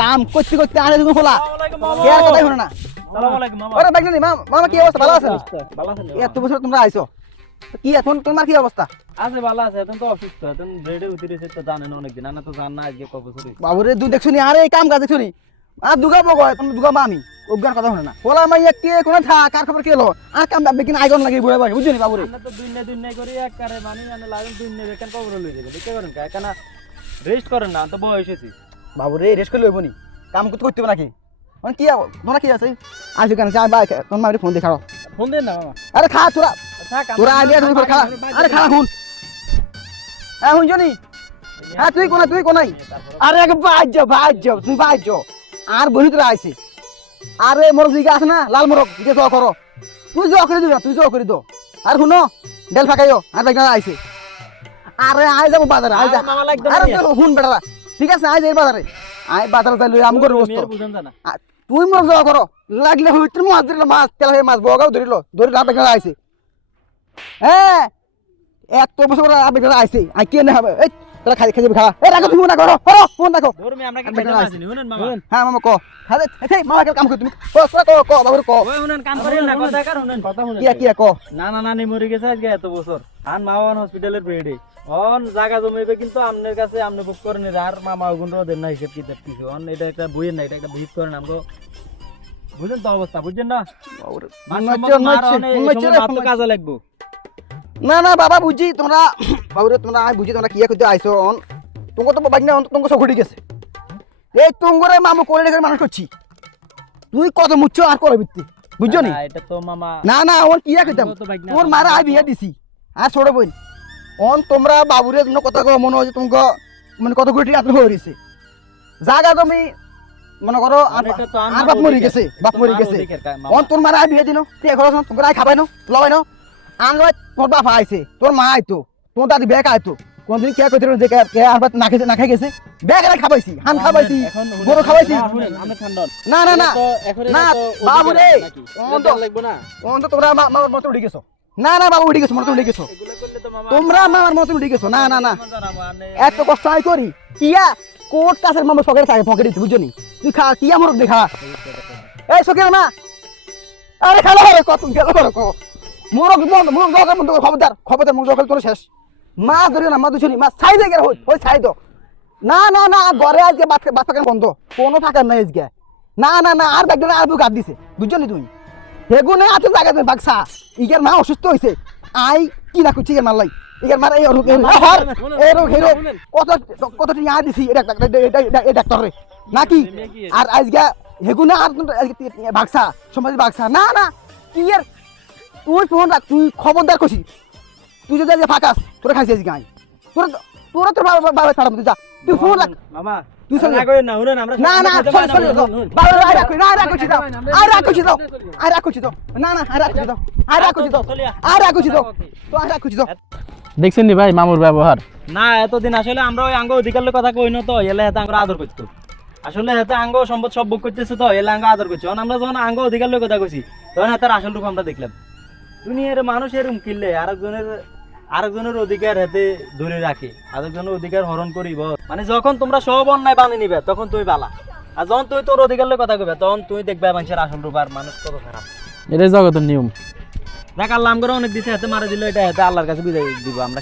কাম করতে করতে আরে তুমি খোলা কে আর কথাই হলো না। আসসালামু আলাইকুম মামা। আরে বাইক না মামা কি অবস্থা ভালো আছেন? ভালো আছেন? এত বছর তোমরা আইছো কি এখন তোমার কি অবস্থা? আছে ভালো আছে, এখন তো অসুস্থ, এখন বেডে উঠিরেছে তো জানেন অনেকদিন, না তো জান না আজকে কত বছর হইছে। বাবুরে তুই দেখছনি আরে এই কাম কাজ দেখছনি আর দুগাবো গয় তুমি দুগাবা আমি অজ্ঞান কথা হলো না খোলা মাইয়া কে কোন থাক কার খবর কে লো আর কাম দাবে কিনা আইগন লাগে বুড়া ভাই বুঝছনি বাবুরে আমরা তো দুই করি এক কারে মানি মানে লাগেন দুই নে বেকার কবর লই যাবে দেখতে করেন কা কেন রেস্ট করেন না তো বয়স হইছে। বাবুরে রেস্ট করে লইবনি কাম করতে করতে নাকি মানে কি তোমরা কি আছে আইছো কেন যাই বাই তোমার মারি ফোন দেখাও ফোন দেন না মামা। আরে খা তোরা থাক তোরা আইডিয়া তুমি খা আরে খা হুন হ্যাঁ হুনজনি হ্যাঁ তুই কোনাই আরে এক ভাজ্য তুই ভাজ্য আর বহি তোরা আইছে আরে মোর দিকে আছে না লাল মোরগ দিকে জো করো তুই জো করে দিবা তুই জো করে দো আর শুনো ডেল ফাকাইও আর বাইক আইছে আরে আই যাব বাজারে আই যা মামা লাগবে আরে হুন বেটা ঠিক আছে আই যাই বাজারে আই বাজারে যাই লই আম করে বসতো বুঝেন জানা তুই মোর জো করো লাগলে হইতে মাছ দিল মাছ তেল হয়ে মাছ বগাও ধরিল ধরি লাভ বেটা আইছে হ্যাঁ এত বছর আবেগ আইছে আই কে না হবে এই তোরা খাই খাই খা এই রাখো তুমি না করো করো ফোন রাখো ধর্মে আমরা কি খেতে আসিনি শুনেন মামা। হ্যাঁ মামা কো খাদে এই মামা কাম কর তুমি কো বাবুর কো ওই শুনেন কাম করেন না কথা কার শুনেন কথা শুনেন কি কো না না নানি মরে গেছে আজকে এত বছর আন মাওয়ান হসপিটালের বেডে অন জায়গা জমিবে কিন্তু আপনার কাছে আপনি বুক করেন আর মামা ওগুন রোদের না হিসেব কি দেখতেছি অন এটা একটা বইয়ের না এটা একটা ভিত করেন আমগো বুঝেন তো অবস্থা বুঝছেন না মাত্র কাজে লাগবো না না বাবা বুঝি তোমরা বাবুরে তোমরা আই বুঝি তোমরা কি করতে আইছো অন তোমাকে তো বাইক না তোমাকে সব ঘুরে গেছে এই তোমরে মামু করে রেখে মানুষ করছি তুই কত মুচ্ছো আর করে বিত্তি বুঝছো নি এটা তো মামা না না ওর কি কইতাম তোর মারা আই বিয়া দিছি আর ছোট বোন অন তোমরা বাবুরে জন্য কথা কো মনে হয় তোমাকে মানে কত কোটি আত্ম হয়ে গেছে জায়গা তুমি মনে করো আর বাপ মরি গেছে অন তোর মারা আই বিয়া দিনো তে খরচ তোমরা আই খাবাই না লবাই না আঙ্গবাই তোর বাপ আইছে তোর মা আইতো তোর দাদি বেক আইতো কোনদিন কে কইতে যে কে আর বাত না খাই গেছে বেক আর খাবাইছি হান খাবাইছি বড় খাবাইছি আমি ঠান্ডা না না না না বাবু রে অন তো তোমরা আমার মত উঠে গেছো না না বাবু উঠে গেছো মত উঠে গেছো এগুলো করলে তো মামা তোমরা আমার মত উঠে গেছো না না না এত কষ্ট আই করি কিয়া কোট কাছের মামা সকের চাই পকেট দিতে বুঝছো নি তুই খা কিয়া মরক দেখা এই সকের মা আরে খালো রে কত গেল রে মোরগ বন্ধ খবরদার মুখ জখল তোর শেষ মাছ ধরি না মা দুছনি মাছ ছাই দে গেল ওই ছাই দো না না না ঘরে আজকে বাচ্চা কেন বন্ধ কোনো থাকার নাই আজকে না না না আর ব্যাগটা আর বুক দিছে বুঝছো নি তুমি হেগুনে আছে জায়গা তুমি বাক্সা ইগের মা অসুস্থ হইছে আই কি না কুচি মারলাই ইগের মার এই রোগ হিরো কত টিয়া দিছি এটা ডাক্তার রে নাকি আর আজকে হেগুনে আর বাক্সা সমাজ বাক্সা না না কি এর তুই ফোন রাখ তুই খবরদার করছিস তুই যদি আজকে ফাঁকাস তোরা খাইছিস গাই তোরা তোর বাবা ছাড়া তুই যা তুই ফোন রাখ মামা তুই চল না করেন না শুনেন আমরা না না বাবা রাখছি দাও দেখছেন নি ভাই মামুর ব্যবহার না এতদিন আসলে আমরা ওই আঙ্গ অধিকারের কথা কই না তো এলে হাতে আমরা আদর করতো আসলে হাতে আঙ্গ সম্পদ সব বুক করতেছে তো এলে আঙ্গ আদর করছে আমরা যখন আঙ্গ অধিকারের কথা কইছি তখন হাতের আসল রূপ আমরা দেখলাম দুনিয়ার মানুষ এরকম কিনলে আরেকজনের অধিকার হাতে ধরে রাখে আরেকজনের অধিকার হরণ করিব মানে যখন তোমরা সব অন্যায় বানিয়ে নিবে তখন তুই বালা আর যখন তুই তোর অধিকারের কথা কইবে তখন তুই দেখবে মানুষের আসল রূপ আর মানুষ কত খারাপ এটাই জগতের নিয়ম দেখ আল্লাহ আমরা অনেক দিছে হাতে মারা দিল এটা হাতে আল্লাহর কাছে বিদায় দিব আমরা